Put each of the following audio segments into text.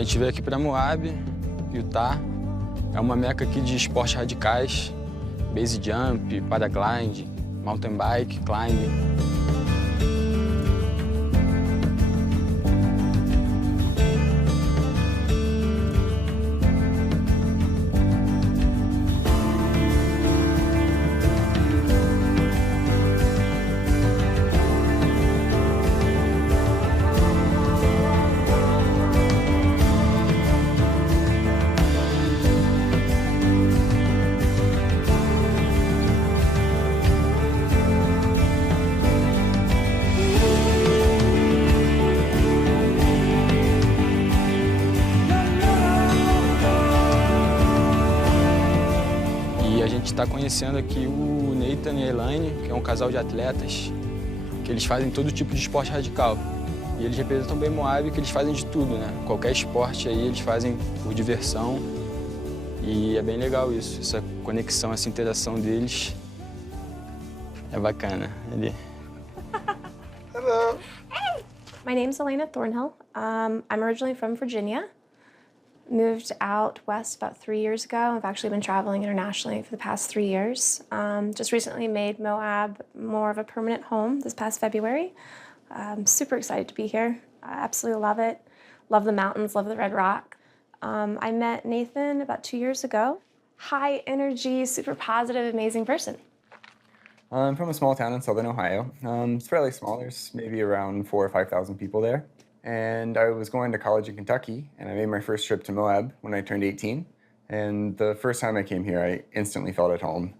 A gente veio aqui para Moab, Utah. É uma meca aqui de esportes radicais, base jump, paraglide, mountain bike, climbing. E a gente está conhecendo aqui o Nathan e a Elaine, que é um casal de atletas, que eles fazem todo tipo de esporte radical. E eles representam bem Moab, que eles fazem de tudo, né? Qualquer esporte aí eles fazem por diversão. E é bem legal isso, essa conexão, essa interação deles. É bacana. Hello. Hey! My name's Elena Thornhill. I'm originally from Virginia. Moved out west about 3 years ago. I've actually been traveling internationally for the past 3 years. Just recently made Moab more of a permanent home this past February. I'm super excited to be here. I absolutely love it. Love the mountains, love the red rock. I met Nathan about 2 years ago. High energy, super positive, amazing person. I'm from a small town in southern Ohio. It's fairly small. There's maybe around 4,000 or 5,000 people there. And I was going to college in Kentucky, and I made my first trip to Moab when I turned 18. And the first time I came here, I instantly felt at home.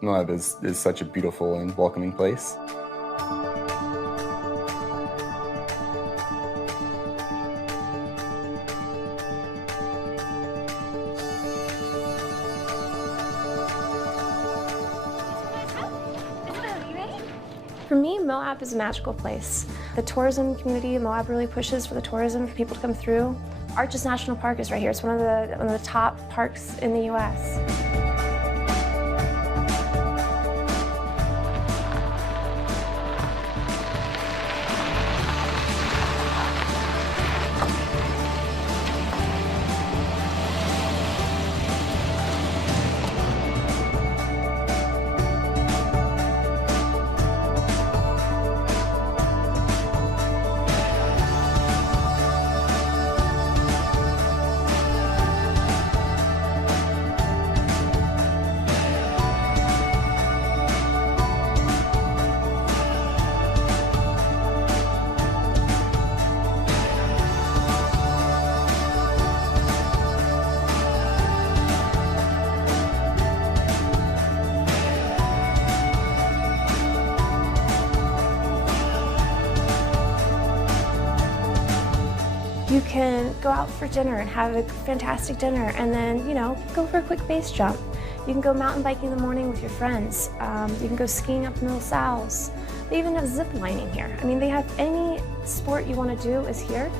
Moab is such a beautiful and welcoming place. For me, Moab is a magical place. The tourism community, Moab really pushes for the tourism, for people to come through. Arches National Park is right here. It's one of the top parks in the U.S. You can go out for dinner and have a fantastic dinner and then, go for a quick base jump. You can go mountain biking in the morning with your friends. You can go skiing up in the LaSalles. They even have zip lining here. I mean, they have any sport you want to do is here.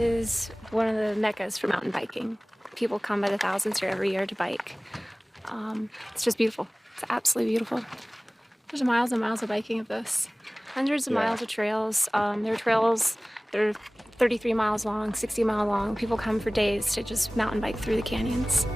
is one of the meccas for mountain biking. People come by the thousands here every year to bike. It's just beautiful. It's absolutely beautiful. There's miles and miles of biking of this. Hundreds of miles of trails. There are trails that are 33 miles long, 60 mile long. People come for days to just mountain bike through the canyons.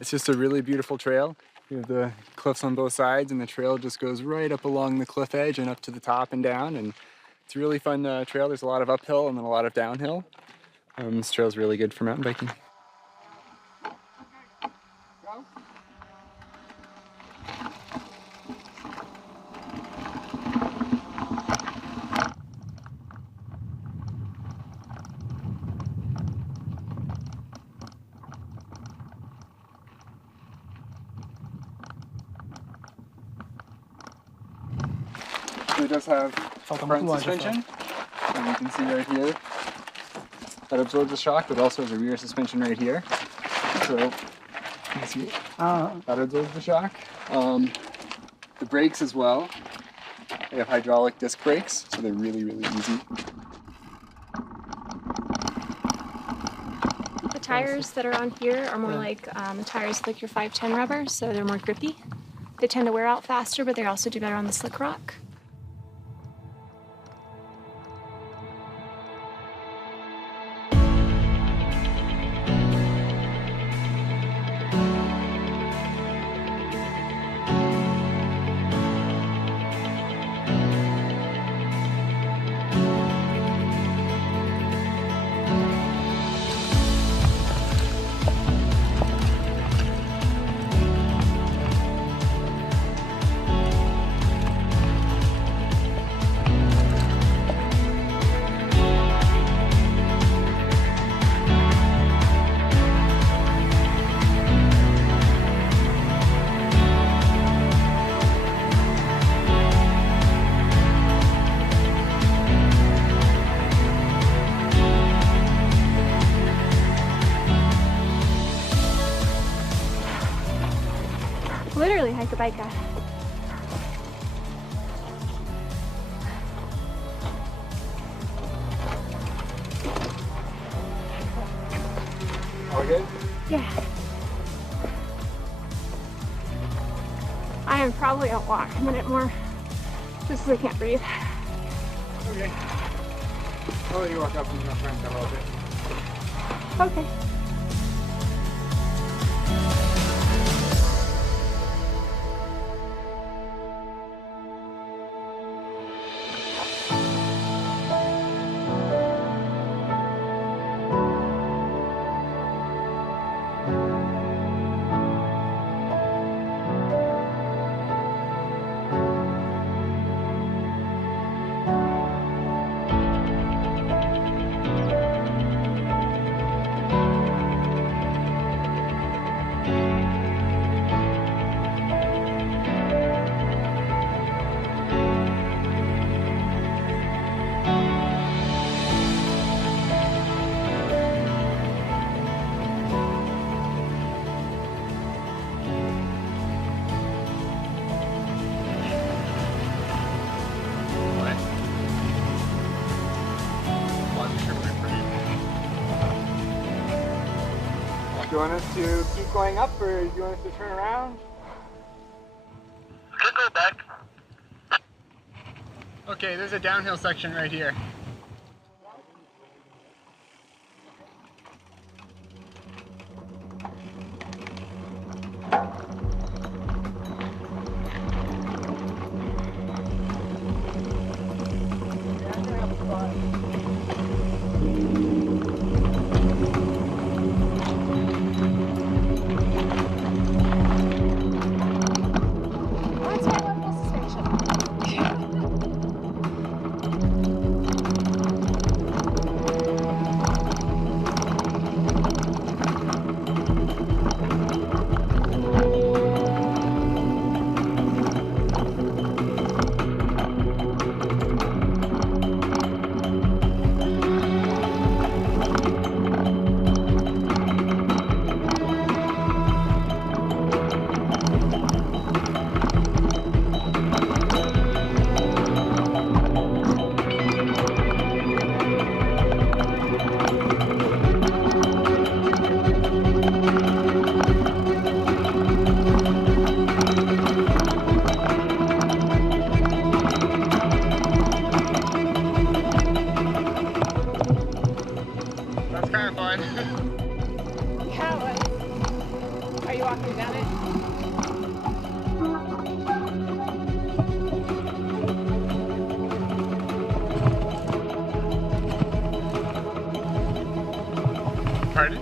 It's just a really beautiful trail. You have the cliffs on both sides, and the trail just goes right up along the cliff edge and up to the top and down. And it's a really fun trail. There's a lot of uphill and then a lot of downhill. This trail's really good for mountain biking. So it does have front suspension, and you can see right here that absorbs the shock, but also has a rear suspension right here. So you can see that absorbs the shock. The brakes as well. They have hydraulic disc brakes, so they're really, really easy. The tires that are on here are more like the tires like your 510 rubber, so they're more grippy. They tend to wear out faster, but they also do better on the slick rock. Literally hike a bike out. All good? Yeah. I am probably gonna walk a minute more, just because I can't breathe. Okay. I'll let you walk up and I'll try and cover a bit. Okay. you want us to keep going up or do you want us to turn around? Could go back. Okay, there's a downhill section right here. That's kind of fun. Yeah, are you walking down it? Pardon?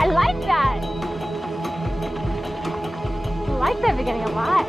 I like that. I like that beginning a lot.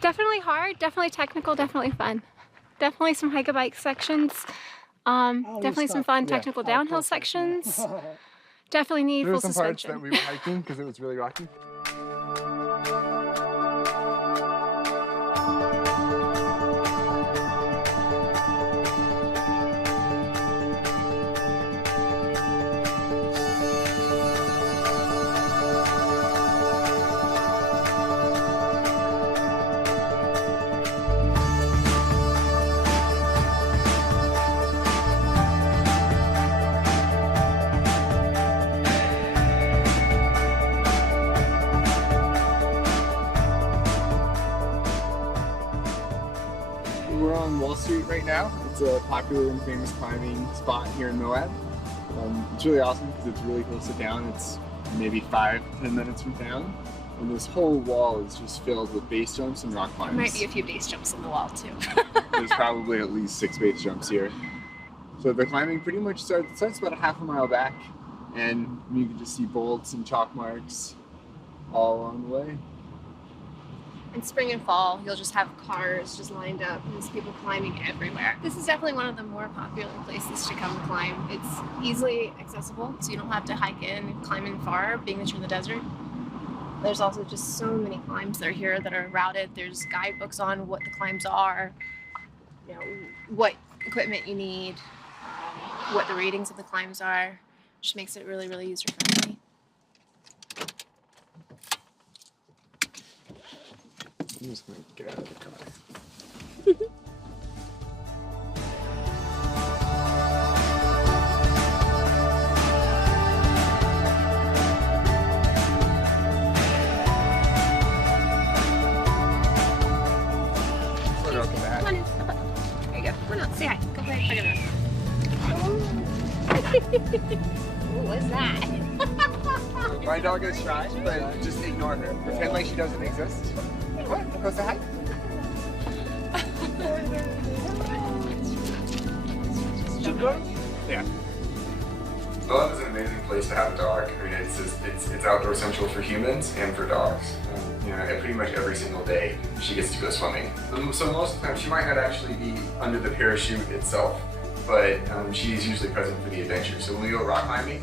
Definitely hard, definitely technical, definitely fun. Definitely some hike a bike sections. Definitely some fun technical downhill sections. Definitely need There were full some parts suspension. that we were hiking because it was really rocky. We're on Wall Street right now. It's a popular and famous climbing spot here in Moab. It's really awesome because it's really close to town. It's maybe 5-10 minutes from town. And this whole wall is just filled with base jumps and rock climbs. There might be a few base jumps on the wall too. There's probably at least 6 base jumps here. So the climbing pretty much starts about a half a mile back, and you can just see bolts and chalk marks all along the way. In spring and fall, you'll just have cars just lined up and there's people climbing everywhere. This is definitely one of the more popular places to come climb. It's easily accessible, so you don't have to hike in and climb in far, being that you're in the desert. There's also just so many climbs that are here that are routed. There's guidebooks on what the climbs are, you know, what equipment you need, what the ratings of the climbs are, which makes it really, really user-friendly. I'm just gonna get out of the car. What's that? My dog is shy, but just ignore her. Pretend like she doesn't exist. What? Go say hi. Yeah. Moab is an amazing place to have a dog. I mean, it's outdoor central for humans and for dogs. You know, pretty much every single day she gets to go swimming. So most of the time she might not actually be under the parachute itself, but she's usually present for the adventure. So when we go rock climbing,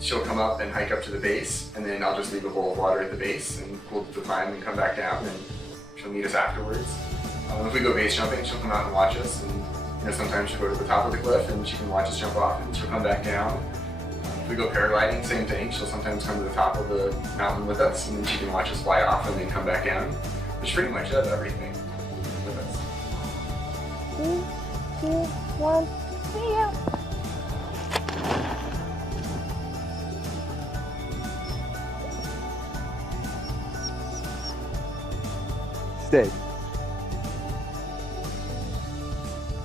she'll come up and hike up to the base, and then I'll just leave a bowl of water at the base, and we'll do the climb and come back down, and she'll meet us afterwards. If we go base jumping, she'll come out and watch us, and you know, sometimes she'll go to the top of the cliff and she can watch us jump off, and she'll come back down. If we go paragliding, same thing. She'll sometimes come to the top of the mountain with us, and then she can watch us fly off and then come back down. But she pretty much does everything with us. 3, 2, 1, see ya! Stay.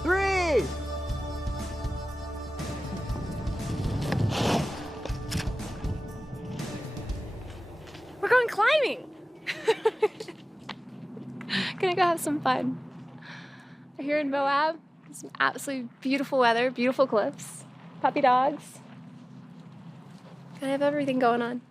3! We're going climbing! Gonna go have some fun. We're here in Moab. Some absolutely beautiful weather, beautiful cliffs, puppy dogs. Gonna have everything going on.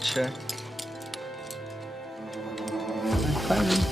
Check. Climbing.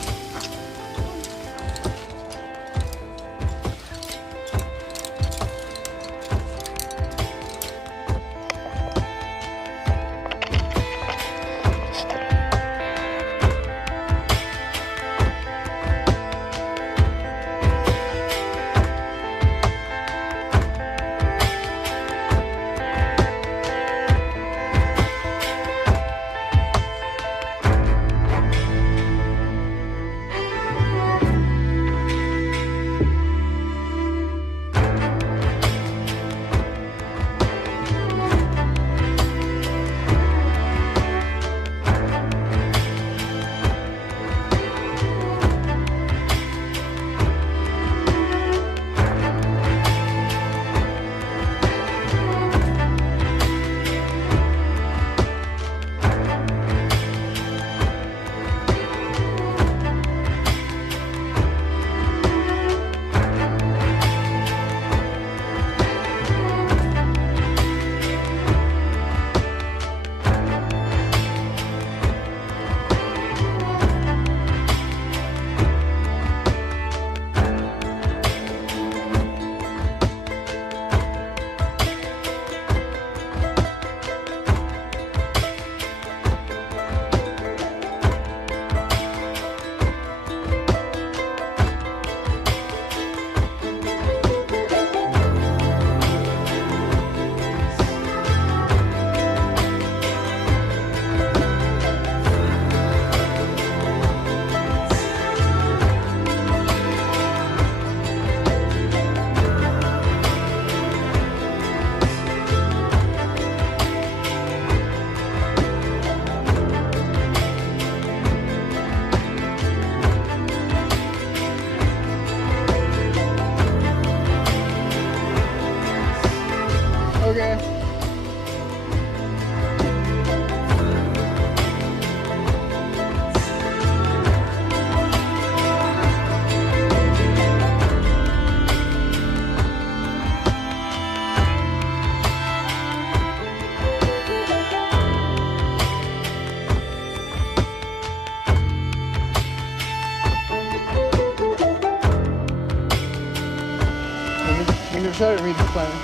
started reading climbing.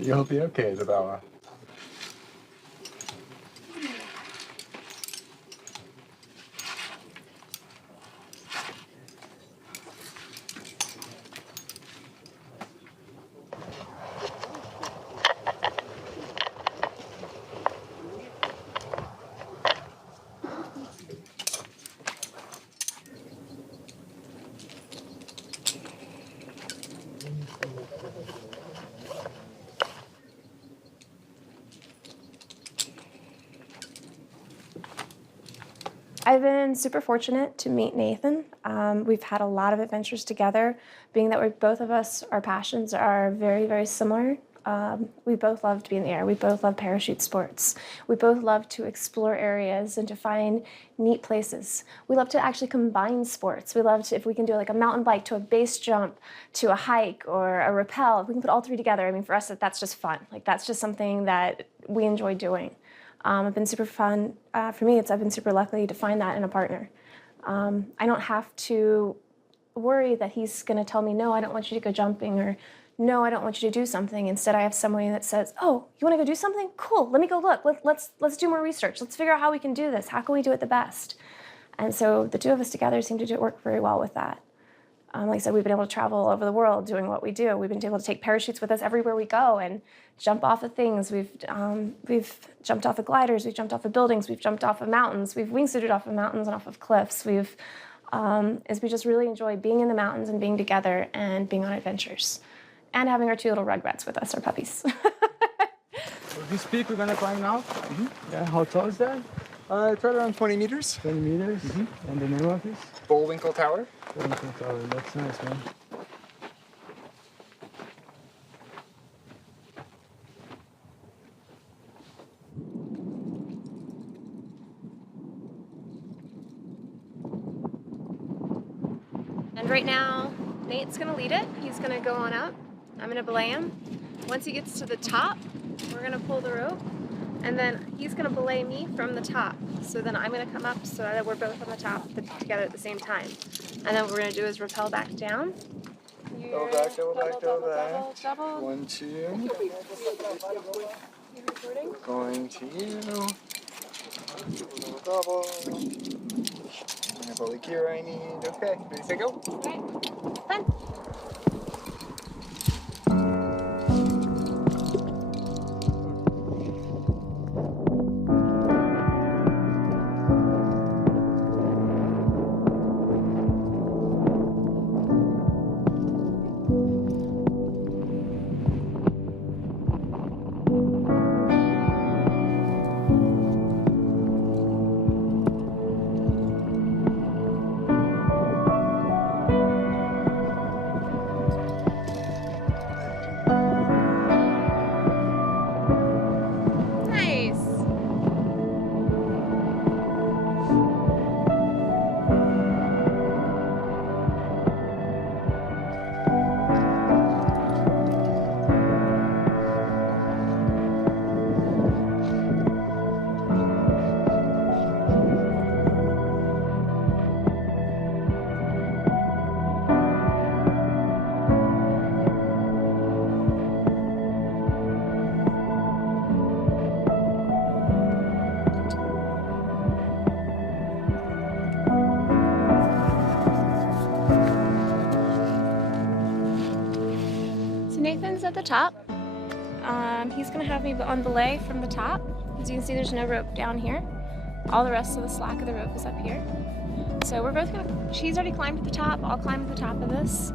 You'll be okay, Isabella. I've been super fortunate to meet Nathan. We've had a lot of adventures together, being that both of us, our passions are very, very similar. We both love to be in the air. We both love parachute sports. We both love to explore areas and to find neat places. We love to actually combine sports. We love to, if we can do like a mountain bike to a base jump to a hike or a rappel, if we can put all three together, I mean, for us, that's just fun. Like, that's just something that we enjoy doing. It's been super fun. For me, I've been super lucky to find that in a partner. I don't have to worry that he's going to tell me, no, I don't want you to go jumping, or no, I don't want you to do something. Instead, I have somebody that says, oh, you want to go do something? Cool, let me go look. Let's do more research. Let's figure out how we can do this. How can we do it the best? And so the two of us together seem to work very well with that. Like I said, we've been able to travel all over the world doing what we do. We've been able to take parachutes with us everywhere we go and jump off of things. We've jumped off of gliders. We've jumped off of buildings. We've jumped off of mountains. We've wingsuited off of mountains and off of cliffs. We just really enjoy being in the mountains and being together and being on adventures, and having our two little rugrats with us, our puppies. So this peak we're gonna climb now. Yeah. How tall is that? It's right around 20 meters. 20 meters. And the name of this? Bullwinkle Tower. Bullwinkle Tower. That's nice, man. And right now, Nate's gonna lead it. He's gonna go on up. I'm gonna belay him. Once he gets to the top, we're gonna pull the rope, and then he's gonna belay me from the top. So then I'm gonna come up so that we're both on the top together at the same time. And then what we're gonna do is rappel back down. Double back, double back, double back. Double. 1, 2. You recording? Going to you. Double. I have all the gear I need. Okay, ready to go? Okay. Fun. Nathan's at the top. He's gonna have me on belay from the top. As you can see, there's no rope down here. All the rest of the slack of the rope is up here. So we're both gonna, she's already climbed to the top, I'll climb to the top of this,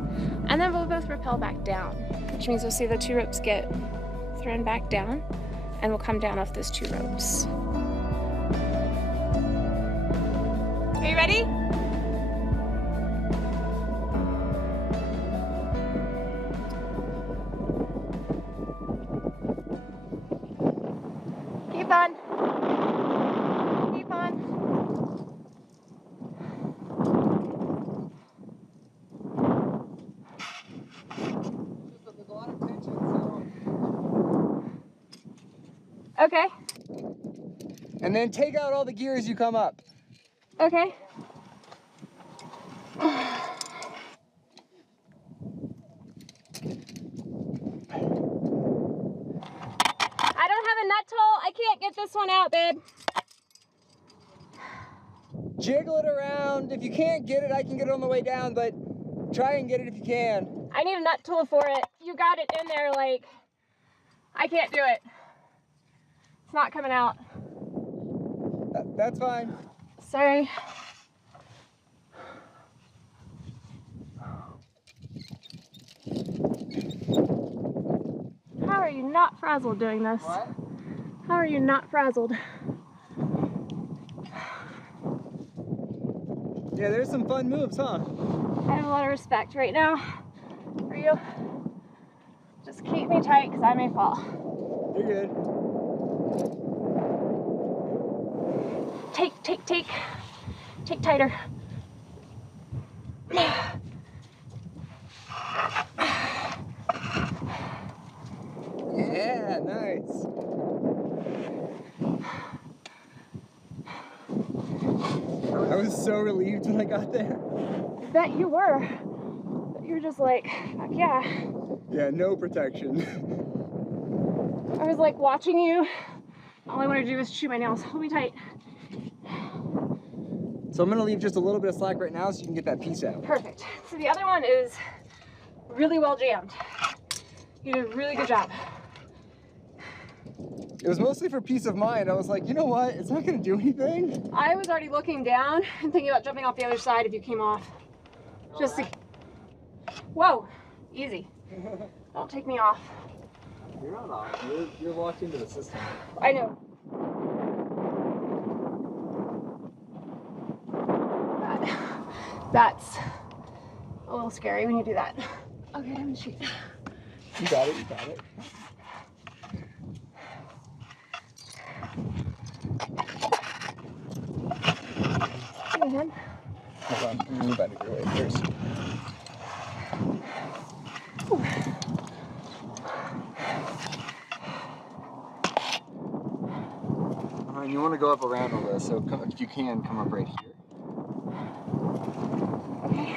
and then we'll both rappel back down, which means we'll see the two ropes get thrown back down, and we'll come down off those two ropes. Are you ready? Keep on. Keep on. Okay. And then take out all the gear as you come up. Okay. I don't have a nut tool. I can't get this one out, babe. Jiggle it around. If you can't get it, I can get it on the way down, but try and get it if you can. I need a nut tool for it. You got it in there, like, I can't do it. It's not coming out. That's fine. Sorry. How are you not frazzled doing this? What? How are you not frazzled? Yeah, there's some fun moves, huh? I have a lot of respect right now for you. Just keep me tight because I may fall. You're good. Take tighter. Yeah, nice. I was so relieved when I got there. I bet you were. But you were just like, fuck yeah. Yeah, no protection. I was like watching you. All I wanted to do was chew my nails. Hold me tight. So I'm gonna leave just a little bit of slack right now so you can get that piece out. Perfect. So the other one is really well jammed. You did a really good job. It was mostly for peace of mind. I was like, you know what? It's not gonna do anything. I was already looking down and thinking about jumping off the other side if you came off. Just to... Whoa, easy. Don't take me off. You're not off. You're locked into the system. I know. That's a little scary when you do that. Okay, I'm gonna shoot. You got it, you got it. Go ahead. Hold on, I'm gonna move out of your way first. And you want to go up around all this, so if you can, come up right here. Okay.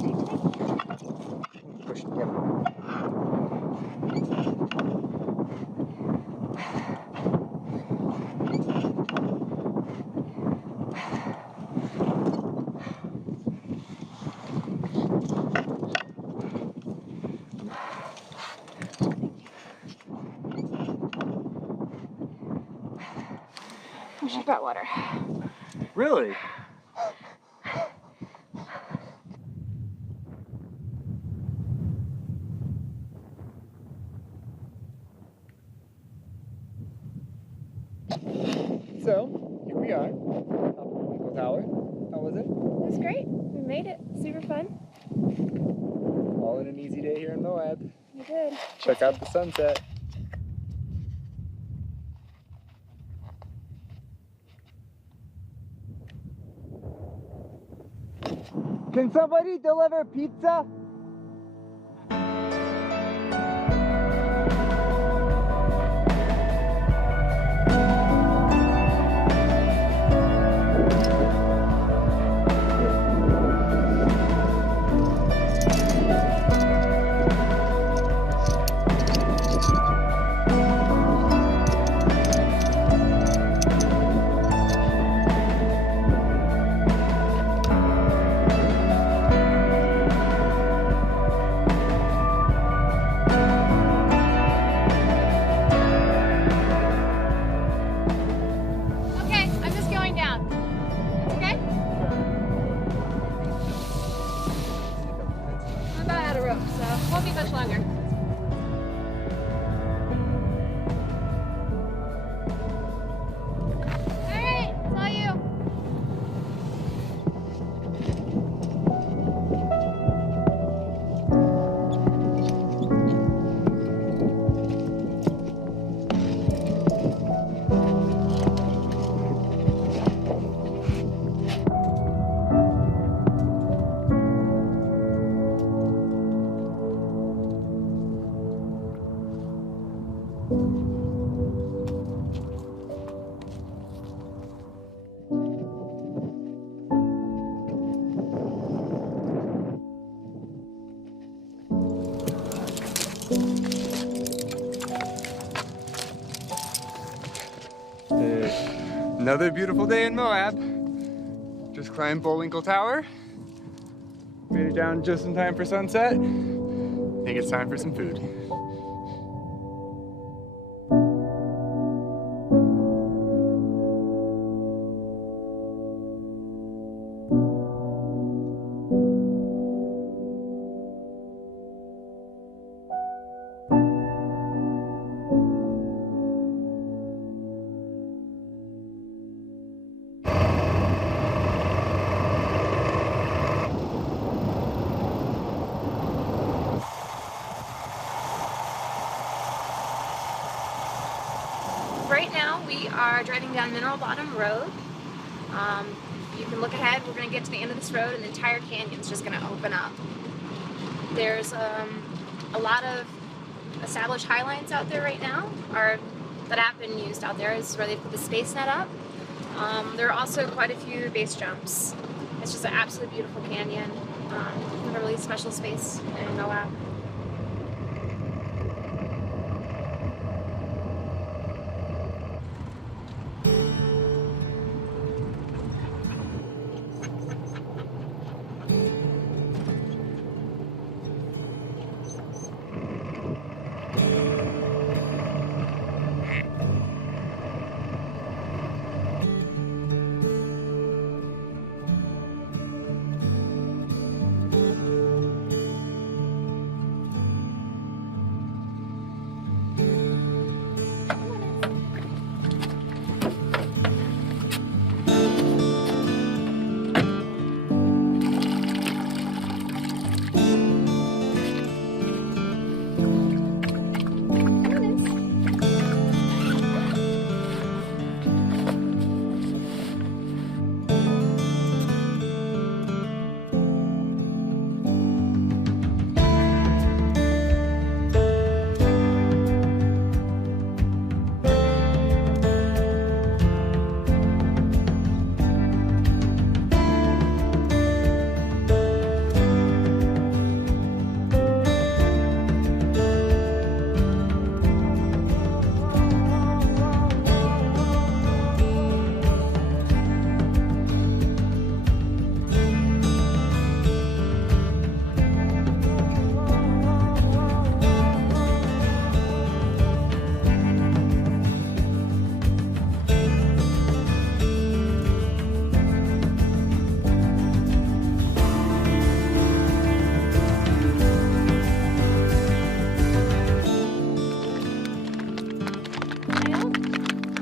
Take. Push together. I should got water. Really? So, here we are, up on the Eagle Tower. How was it? It was great. We made it. Super fun. All in an easy day here in Moab. We did. Check out the sunset. Can somebody deliver pizza? Another beautiful day in Moab. Just climbed Bullwinkle Tower. Made it down just in time for sunset. I think it's time for some food. Right now we are driving down Mineral Bottom Road. You can look ahead, we're going to get to the end of this road and the entire canyon's just going to open up. There's a lot of established highlines out there right now, that have been used out there. This is where they put the space net up. There are also quite a few base jumps. It's just an absolutely beautiful canyon, with a really special space in Moab.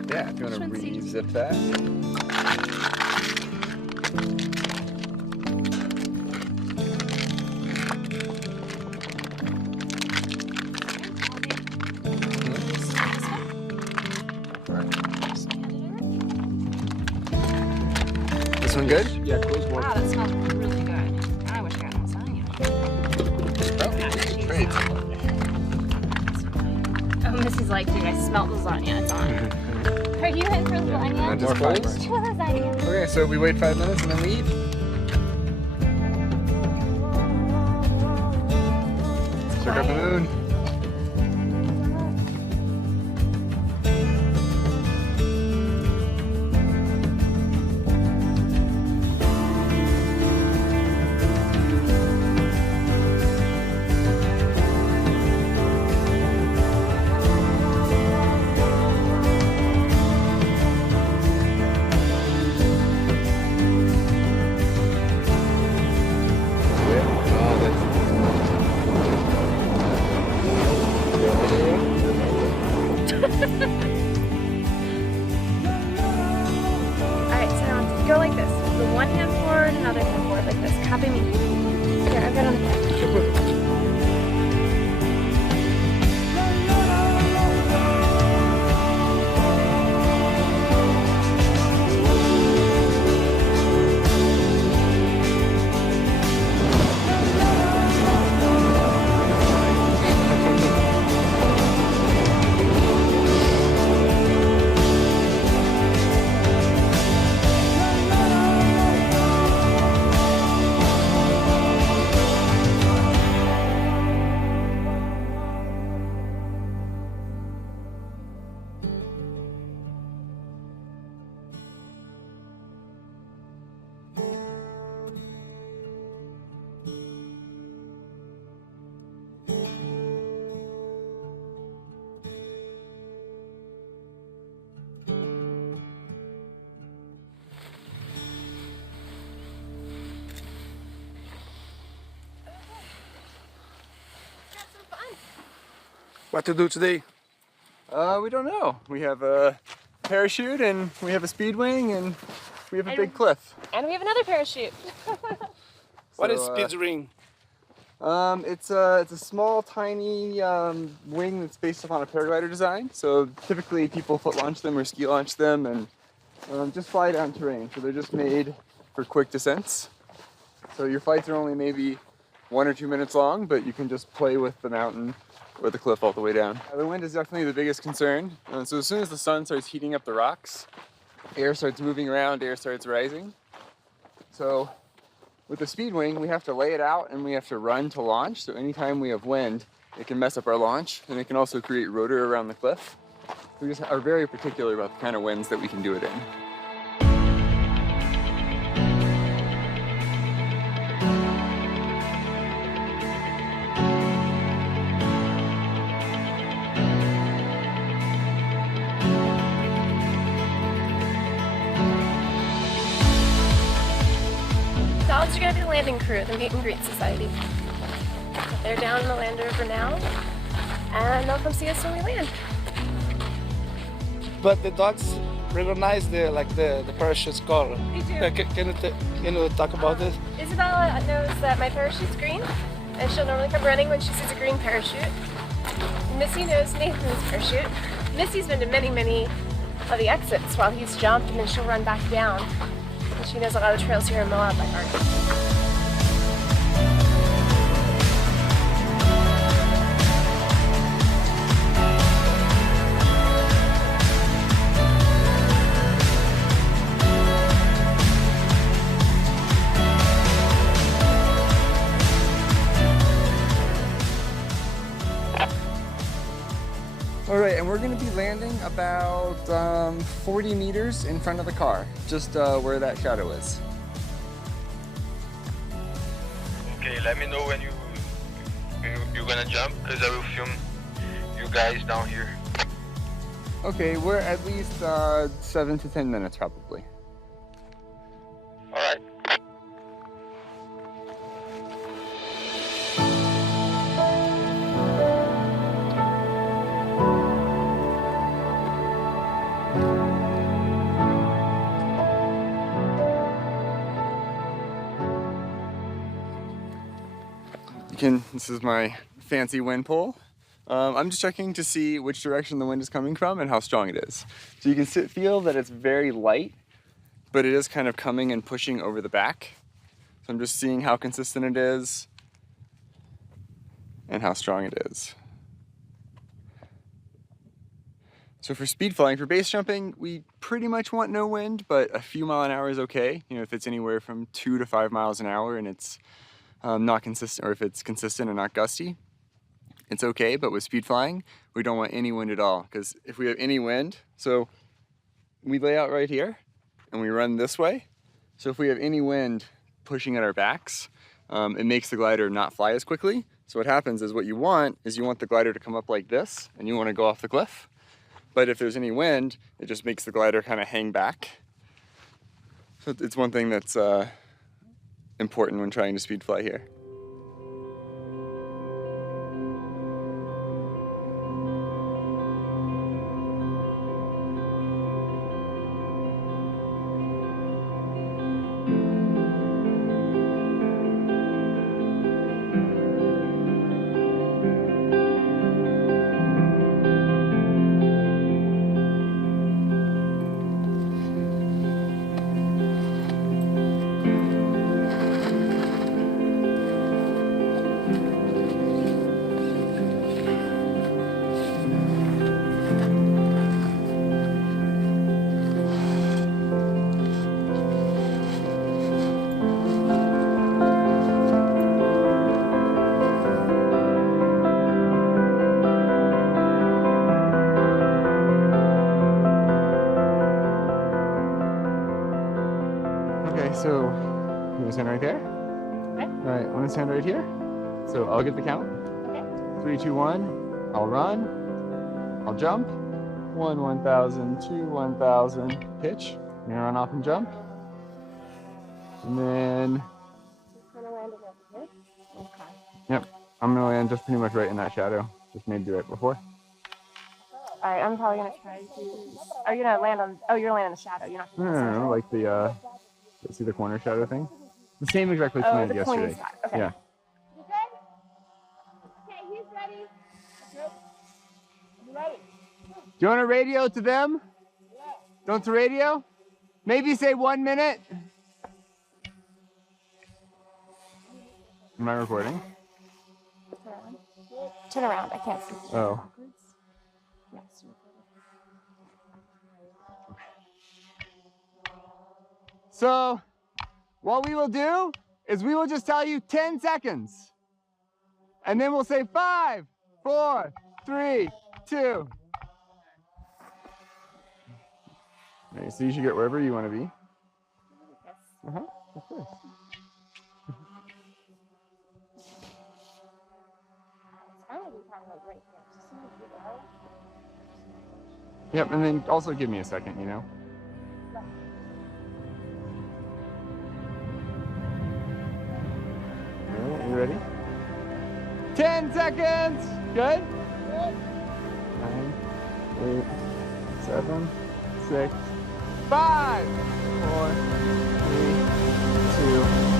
Yeah, if you want to re-zip that. This one good? Yeah, close one. Wow, that smells really good. I wish I got lasagna. Oh, great. Oh, Missy's like, dude, I smelled lasagna. It's on. Are you in for lasagna? And just close. For lasagna. Okay, so we wait 5 minutes and then we eat. Check out the moon. Alright, so now go like this. The one hand forward, another hand forward like this. Copy me. Here, I've got on the camera. What to do today? We don't know. We have a parachute and we have a speed wing and we have a big cliff. And we have another parachute. What is So, speed ring? It's a small, tiny wing that's based upon a paraglider design. So typically people foot launch them or ski launch them and just fly down terrain. So they're just made for quick descents. So your flights are only maybe 1 or 2 minutes long, but you can just play with the mountain or the cliff all the way down. The wind is definitely the biggest concern. So as soon as the sun starts heating up the rocks, air starts moving around, air starts rising. So with the speed wing, we have to lay it out and we have to run to launch. So anytime we have wind, it can mess up our launch and it can also create rotor around the cliff. We just are very particular about the kind of winds that we can do it in. Dogs are going to be the landing crew at the Meet and Greet Society. They're down in the Land Rover now, and they'll come see us when we land. But the dogs recognize the parachute's color. They do. Can you talk about this? Isabella knows that my parachute's green, and she'll normally come running when she sees a green parachute. Missy knows Nathan's parachute. Missy's been to many of the exits while he's jumped, and then she'll run back down. And she knows a lot of trails here in Moab by heart. All right, and we're gonna be landing about 40 meters in front of the car, just where that shadow is. Okay, let me know when you're gonna jump, because I will film you guys down here. Okay, we're at least 7 to 10 minutes probably. All right. This is my fancy wind pole. I'm just checking to see which direction the wind is coming from and how strong it is. So you can feel that it's very light, but it is kind of coming and pushing over the back. So I'm just seeing how consistent it is and how strong it is. So for speed flying, for base jumping, we pretty much want no wind, but a few mile an hour is okay. You know, if it's anywhere from 2 to 5 miles an hour and it's not consistent, or if it's consistent and not gusty, it's okay. But with speed flying, we don't want any wind at all, because if we have any wind, so we lay out right here and we run this way. So if we have any wind pushing at our backs, it makes the glider not fly as quickly. So what happens is, what you want is you want the glider to come up like this and you want to go off the cliff. But if there's any wind, it just makes the glider kind of hang back. So it's one thing that's important when trying to speed fly here. Okay, so you want to stand right there? Okay. All right, I'm gonna stand right here. So I'll get the count. Okay. 3, 2, 1. I'll run. I'll jump. 1, 1,000. 2, 1,000. Pitch. You're gonna run off and jump. And then, Kind of landing over here. Okay. yep, I'm gonna land just pretty much right in that shadow. Just maybe right before. All right, I'm probably gonna try to. Oh, you're gonna land on. Oh, you're gonna land on the shadow. You're not. No, like the see the corner shadow thing? The same exact place we landed yesterday. Spot. Okay. Yeah. You good? Okay, he's ready. Good. Ready. Do you want a radio to them? Yeah. Don't the radio? Maybe say 1 minute. Am I recording? Turn around. I can't see. Oh. Yes. So, what we will do is we will just tell you 10 seconds. And then we'll say 5, 4, 3, 2. Right, so you should get wherever you want to be. Uh-huh, of course. Yep, and then also give me a second, you know? All right, you ready? 10 seconds! Good? 9, 8, 7, 6, 5, 4, 3, 2.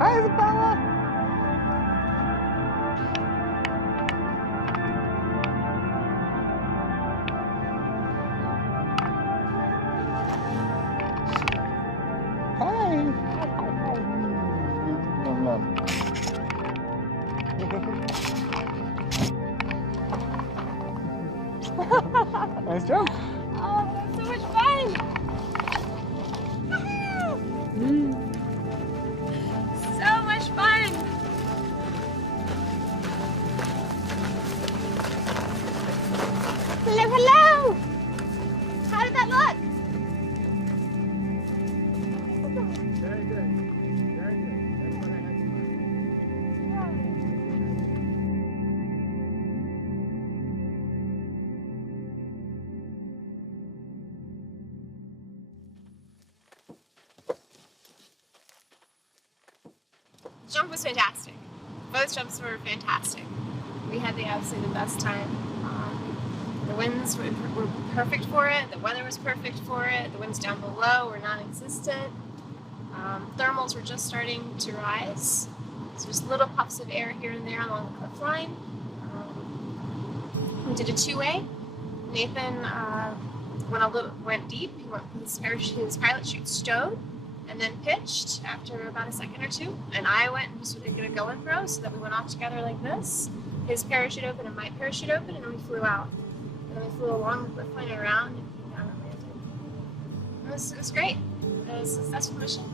Hi, Isabella! Nice jump. Oh, that's so much fun! hello! How did that look? Very good. Very good. That's what I had in mind. The jump was fantastic. Both jumps were fantastic. We had absolutely the best time. The winds were perfect for it. The weather was perfect for it. The winds down below were non-existent. Thermals were just starting to rise. So just little puffs of air here and there along the cliff line. We did a two-way. Nathan went deep. He went his pilot chute stowed and then pitched after about a second or two. And I went and just did a go and throw so that we went off together like this. His parachute open and my parachute open, and then we flew out. And then we flew along the cliff line around and came down and landed. It was great. It was a successful mission.